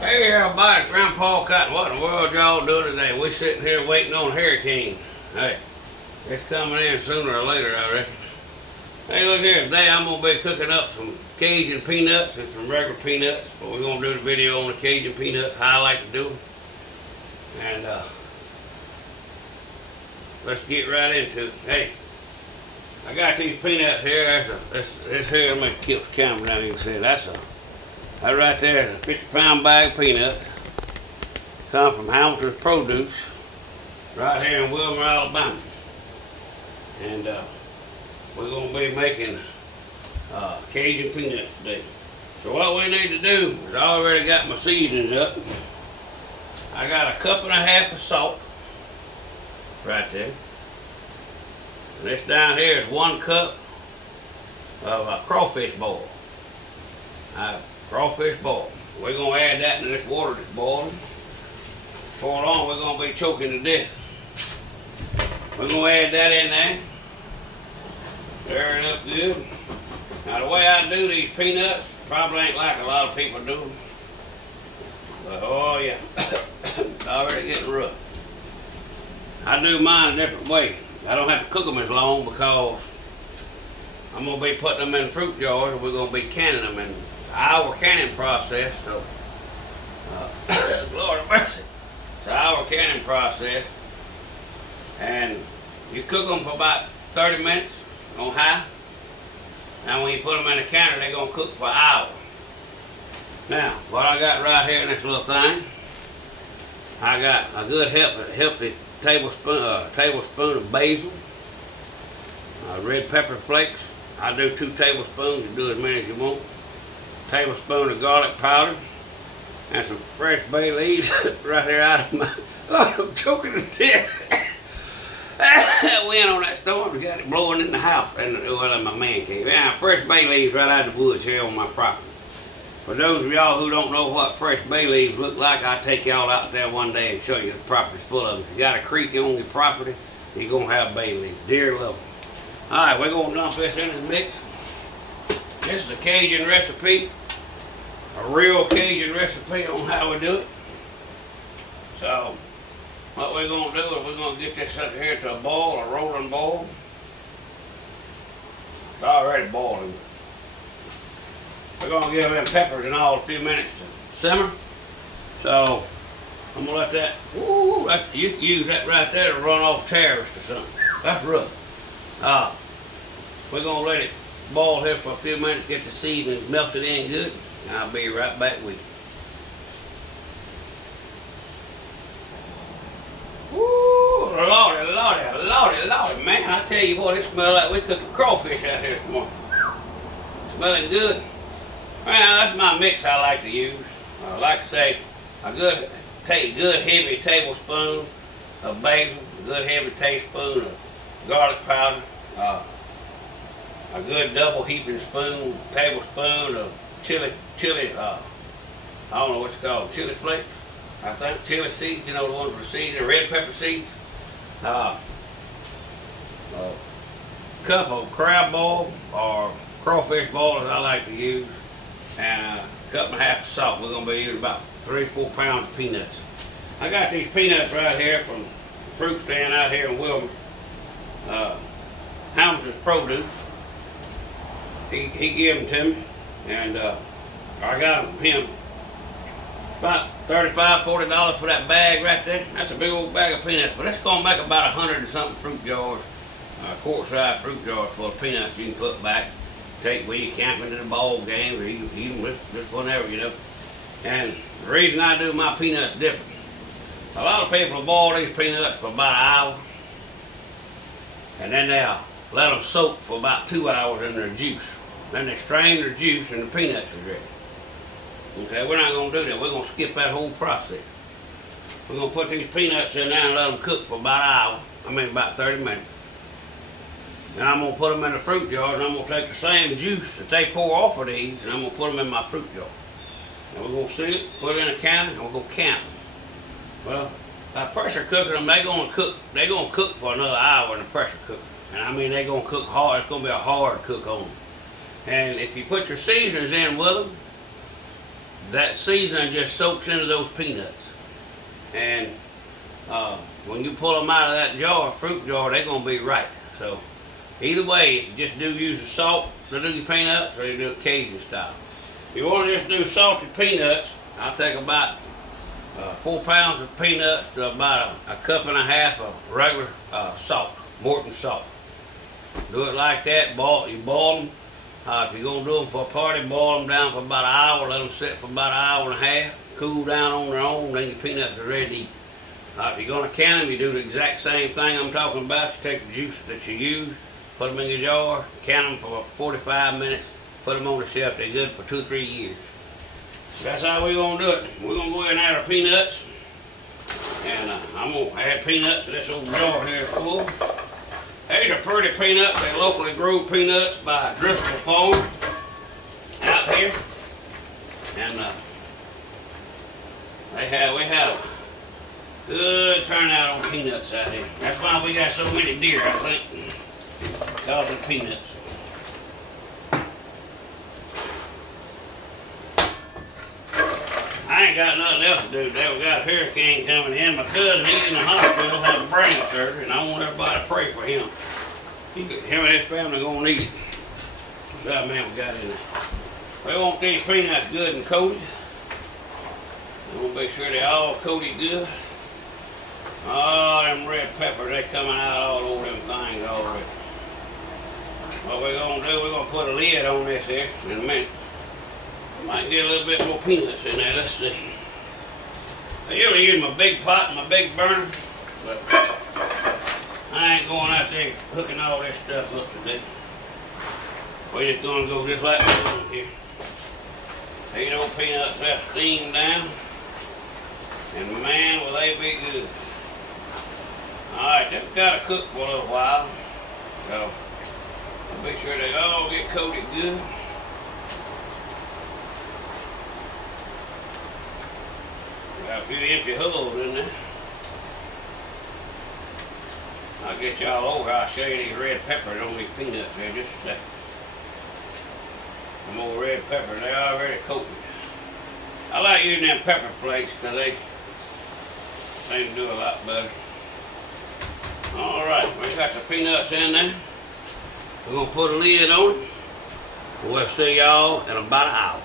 Hey everybody, it's Grandpa Cotton. What in the world y'all doing today? We sitting here waiting on a hurricane. Hey, it's coming in sooner or later, I reckon. Hey, look here, today I'm going to be cooking up some Cajun peanuts and some regular peanuts. But we're going to do the video on the Cajun peanuts, how I like to do them. And let's get right into it. Hey, I got these peanuts here. This here, let me keep the camera down, you can see that right there is a 50-pound bag of peanuts. Come from Hamilton's Produce, right here in Wilmer, Alabama. And we're going to be making Cajun peanuts today. So what we need to do is, I already got my seasonings up. I got 1.5 cups of salt, right there. And this down here is 1 cup of crawfish boil. Crawfish boil. We're going to add that into this water that's boiling. Pour it on, we're going to be choking to death. We're going to add that in there. Stir it up good. Now the way I do these peanuts probably ain't like a lot of people do them. But oh yeah, it's already getting rough. I do mine a different way. I don't have to cook them as long because I'm going to be putting them in fruit jars and we're going to be canning them in our canning process. So, Lord have mercy. It's our canning process. And you cook them for about 30 minutes on high. Now when you put them in the canner, they're going to cook for an hour. Now, what I got right here in this little thing, I got a good healthy tablespoon of basil, red pepper flakes. I do 2 tablespoons, you do as many as you want. Tablespoon of garlic powder, and some fresh bay leaves right here out of my, oh, I'm choking to death. That wind on that storm got it blowing in the house, in my man cave. Yeah, fresh bay leaves right out of the woods here on my property. For those of y'all who don't know what fresh bay leaves look like, I'll take y'all out there one day and show you the property's full of them. If you got a creek on your property, you're going to have bay leaves. Dear love them. Alright, we're going to dump this in the mix. This is a Cajun recipe. A real Cajun recipe on how we do it. So, what we're going to do is we're going to get this up here to a boil, a rolling boil. It's already boiling. We're going to give them peppers and all a few minutes to simmer. So, I'm going to let that, ooh, you can use that right there to run off terrorists or something. That's rough. We're going to let it boil here for a few minutes, get the seasonings melted in good, and I'll be right back with you. Woo, lordy, man, I tell you what, it smells like we cooking crawfish out here this morning. Smelling good. Well, that's my mix I like to use. Like I say, a good heavy tablespoon of basil, a good heavy tablespoon of garlic powder, a good double heaping tablespoon of chili, I don't know what it's called, chili flakes, I think, chili seeds, you know, the ones with seeds, the red pepper seeds, a cup of crab boil or crawfish boil as I like to use, and a 1.5 cups of salt. We're going to be using about 3 or 4 pounds of peanuts. I got these peanuts right here from the fruit stand out here in Wilmer, Hamilton's Produce. He gave them to me, and I got him about $35, $40 for that bag right there. That's a big old bag of peanuts, but it's going to make about 100 and something fruit jars, quart-size fruit jars full of peanuts you can put back, take with you camping to the ball game, or even just whenever, you know. And the reason I do my peanuts different, a lot of people boil these peanuts for about an hour, and then they'll let them soak for about 2 hours in their juice. Then they strain their juice and the peanuts are ready. Okay, we're not going to do that. We're going to skip that whole process. We're going to put these peanuts in there and let them cook for about an hour. About 30 minutes. And I'm going to put them in the fruit jar, and I'm going to take the same juice that they pour off of these, and I'm going to put them in my fruit jar. And we're going to seal it, put it in a can, and we're going to count them. Well, by pressure cooking them, they're going to cook for another hour in the pressure cooker. And I mean, they're going to cook hard. It's going to be a hard cook on them. And if you put your seasonings in with them, that seasoning just soaks into those peanuts. And when you pull them out of that jar, fruit jar, they're going to be right. So either way, you just do use the salt to do your peanuts, or you do it Cajun style. If you want to just do salted peanuts, I'll take about 4 pounds of peanuts to about a cup and a half of regular salt, Morton salt. Do it like that. You boil them. If you're going to do them for a party, boil them down for about an hour. Let them sit for about an hour and a half. Cool down on their own. Then your peanuts are ready to eat. If you're going to can them, you do the exact same thing I'm talking about. You take the juice that you use, put them in your jar, can them for 45 minutes, put them on the shelf. They're good for 2 or 3 years. That's how we're going to do it. We're going to go ahead and add our peanuts. And I'm going to add peanuts to this old jar here full. These are pretty peanuts. They're locally grown peanuts by Driscoll Farm out here. And we have good turnout on peanuts out here. That's why we got so many deer, I think, because of peanuts. I ain't got nothing else to do today. We got a hurricane coming in. My cousin, he's in the hospital having brain surgery, and I want everybody to pray for him. Him and his family are going to need it. That's right, man, we got in there. We want these peanuts good and coated. We want to make sure they're all coated good. Oh, them red peppers, they coming out all over them things already. What we're going to do, we're going to put a lid on this here in a minute. Might get a little bit more peanuts in there. Let's see. I usually use my big pot and my big burner, but I ain't going out there hooking all this stuff up today. We're just going to go just like this here. These old peanuts have steamed down, and man, will they be good. Alright, they've got to cook for a little while, so make sure they all get coated good. Got a few empty holes in there. I'll get y'all over. I'll show you these red peppers on these peanuts there just a second. Some more red peppers. They're already coated. I like using them pepper flakes because they seem to do a lot better. Alright, we got the peanuts in there. We're going to put a lid on it. We'll see y'all in about an hour.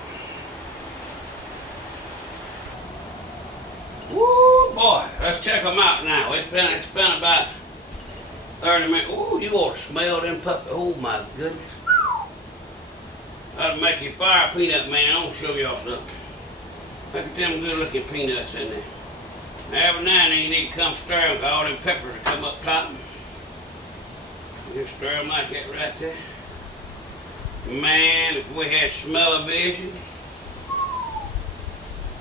Woo, boy, let's check them out now. It's been about 30 minutes. Ooh, you ought to smell them puppies. Oh my goodness. That'll make you fire peanut man. I'll show y'all something. Look at them good looking peanuts in there. Now, every now and then you need to come stir them because all them peppers will come up top. Just stir them like that right there. Man, if we had smell-o-vision.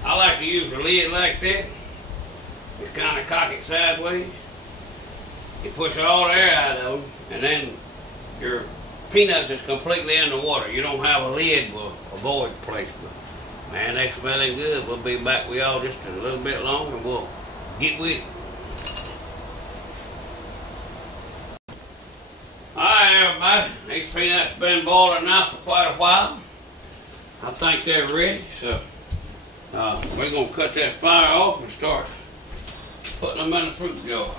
I like to use a lid like that. Just kind of cock it sideways. You push all the air out of them, and then your peanuts is completely in the water. You don't have a lid with a void place. But man, they smelling good. We'll be back with y'all just a little bit longer, and we'll get with it. Alright, everybody. These peanuts have been boiling now for quite a while. I think they're ready, so we're going to cut that fire off and start putting them in the fruit jar.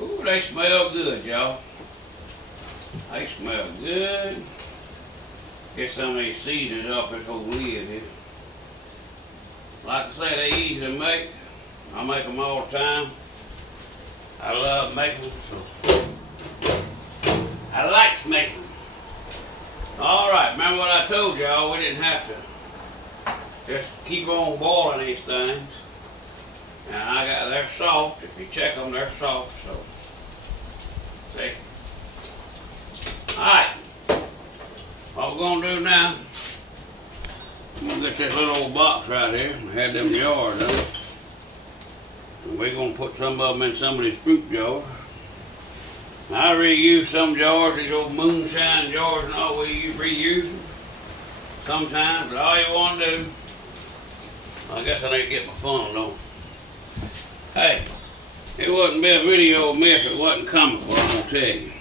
Ooh, they smell good, y'all. They smell good. Get some of these seasonings off this whole lid here. Like I say, they're easy to make. I make them all the time. I love making them, so I like making them. Alright, remember what I told y'all, we didn't have to just keep on boiling these things. And they're soft. If you check them, they're soft, so see. Alright. What we're gonna do now, I'm gonna get this little old box right here. I had them jars on it. And we're gonna put some of them in some of these fruit jars. I reuse some jars, these old moonshine jars and all, we reuse them sometimes, but all you want to do, I guess I need to get my phone though. Hey, it wouldn't be a video of me if it wasn't comical, I'm gonna tell you.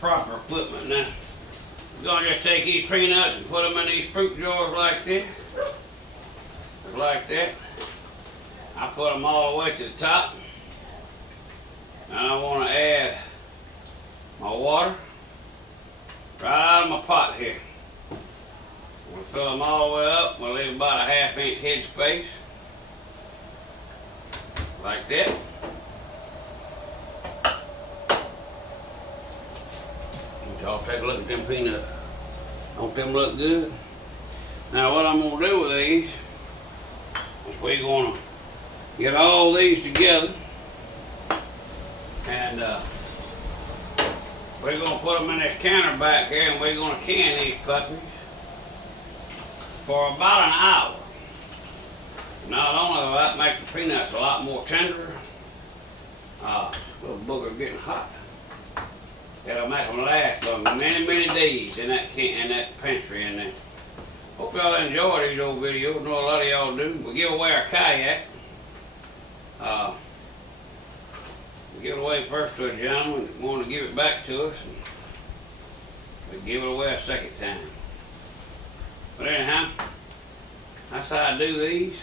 proper equipment now. We're gonna just take these peanuts and put them in these fruit jars like this. Like that. I put them all the way to the top. And I want to add my water right out of my pot here. We'll fill them all the way up. We'll leave about a 1/2 inch head space. Like that. Y'all take a look at them peanuts. Don't them look good? Now what I'm going to do with these is we're going to get all these together and we're going to put them in this canner back here, and we're going to can these puppies for about an hour. Not only will that make the peanuts a lot more tender, little booger getting hot. It'll make them last for many, many days in that pantry in there. Hope y'all enjoy these old videos. I know a lot of y'all do. We give away our kayak. We give it away first to a gentleman that wanted to give it back to us. And we give it away a second time. But anyhow, that's how I do these.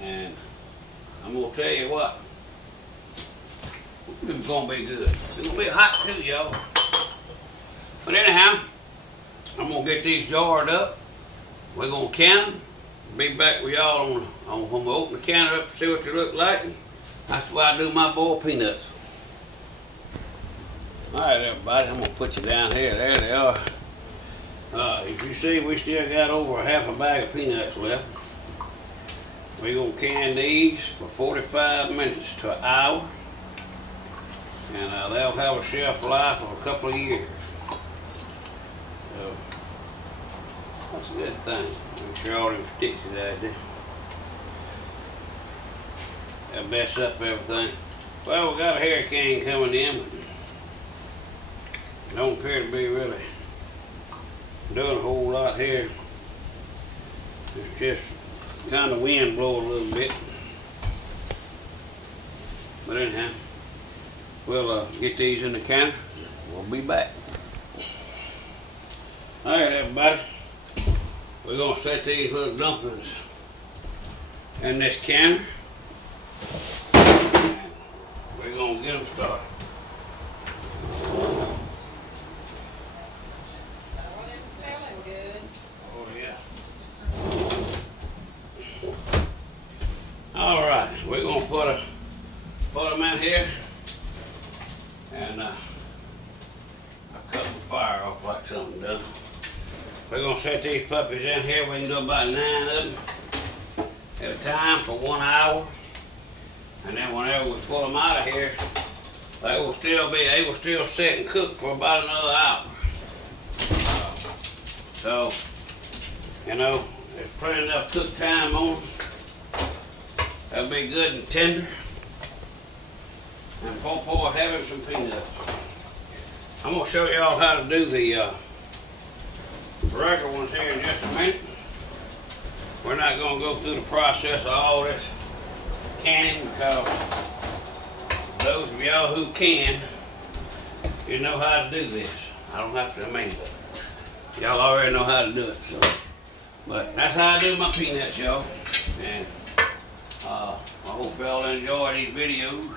And I'm going to tell you what. It's going to be good. It's going to be hot too, y'all. But anyhow, I'm going to get these jarred up. We're going to can them. Be back with y'all when we open the can up to see what they look like. That's why I do my boiled peanuts. Alright everybody, I'm going to put you down here. There they are. If you see, we still got over 1/2 bag of peanuts left. We're going to can these for 45 minutes to an hour. And they'll have a shelf life of a couple of years. So, that's a good thing. Make sure all them sticks is out there. That'll mess up everything. Well, we got a hurricane coming in, but don't appear to be really doing a whole lot here. It's just kind of wind blow a little bit. But anyhow, we'll get these in the can. We'll be back. Alright everybody, we're going to set these little dumplings in this can. And we're going to get them started. Oh yeah. Alright, we're going to put them in here. And I cut the fire off like something done. We're going to set these puppies in here. We can do about 9 of them at a time for 1 hour. And then whenever we pull them out of here, they will still sit and cook for about another hour. So, you know, there's plenty enough cook time on them. They'll be good and tender. And Popo having some peanuts. I'm going to show y'all how to do the regular ones here in just a minute. We're not going to go through the process of all this canning because those of y'all who can, you know how to do this. I don't have to, y'all already know how to do it. So, but that's how I do my peanuts, y'all. And I hope y'all enjoy these videos.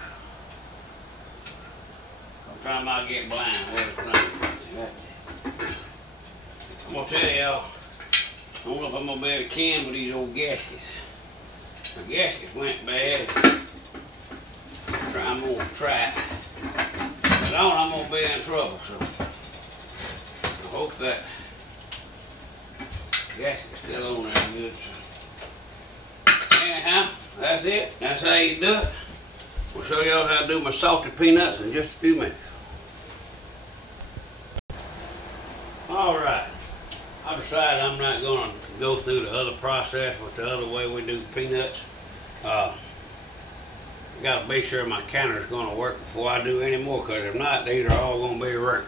Sometimes I get blind. I'm going to tell y'all, I don't know if I'm going to be able to can with these old gaskets. The gaskets went bad. I'm going to try it. If I don't, I'm going to be in trouble. So I hope that gasket's still on there good. So anyhow, that's it. That's how you do it. We'll show y'all how to do my salted peanuts in just a few minutes. Alright, I decided I'm not going to go through the other process with the other way we do the peanuts. I got to be sure my counter is going to work before I do any more, because if not, these are all going to be wrecked.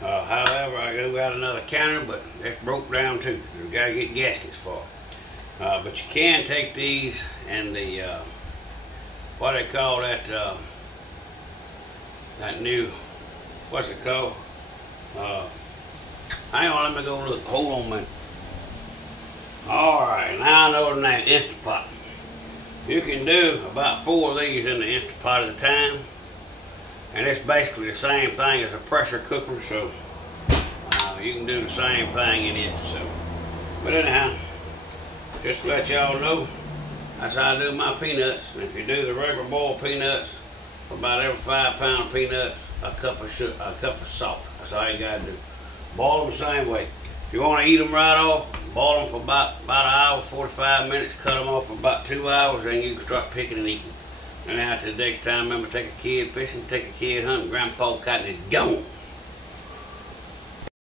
However, I do got another counter, but it's broke down too. You got to get gaskets for it. But you can take these and the what they call that that new, what's it called? Hang on, let me go look. Hold on a minute. Alright, now I know the name, Instant Pot. You can do about 4 of these in the Instant Pot at a time. And it's basically the same thing as a pressure cooker, so you can do the same thing in it. So, but anyhow, just to let y'all know, that's how I do my peanuts. And if you do the regular boiled peanuts, about every 5 pounds of peanuts, a cup of salt. That's all you gotta do. Boil them the same way. If you want to eat them right off, boil them for about an hour, 45 minutes, cut them off for about 2 hours, then you can start picking and eating. And now to the next time, remember, take a kid fishing, take a kid hunting, grandpa cotton is gone.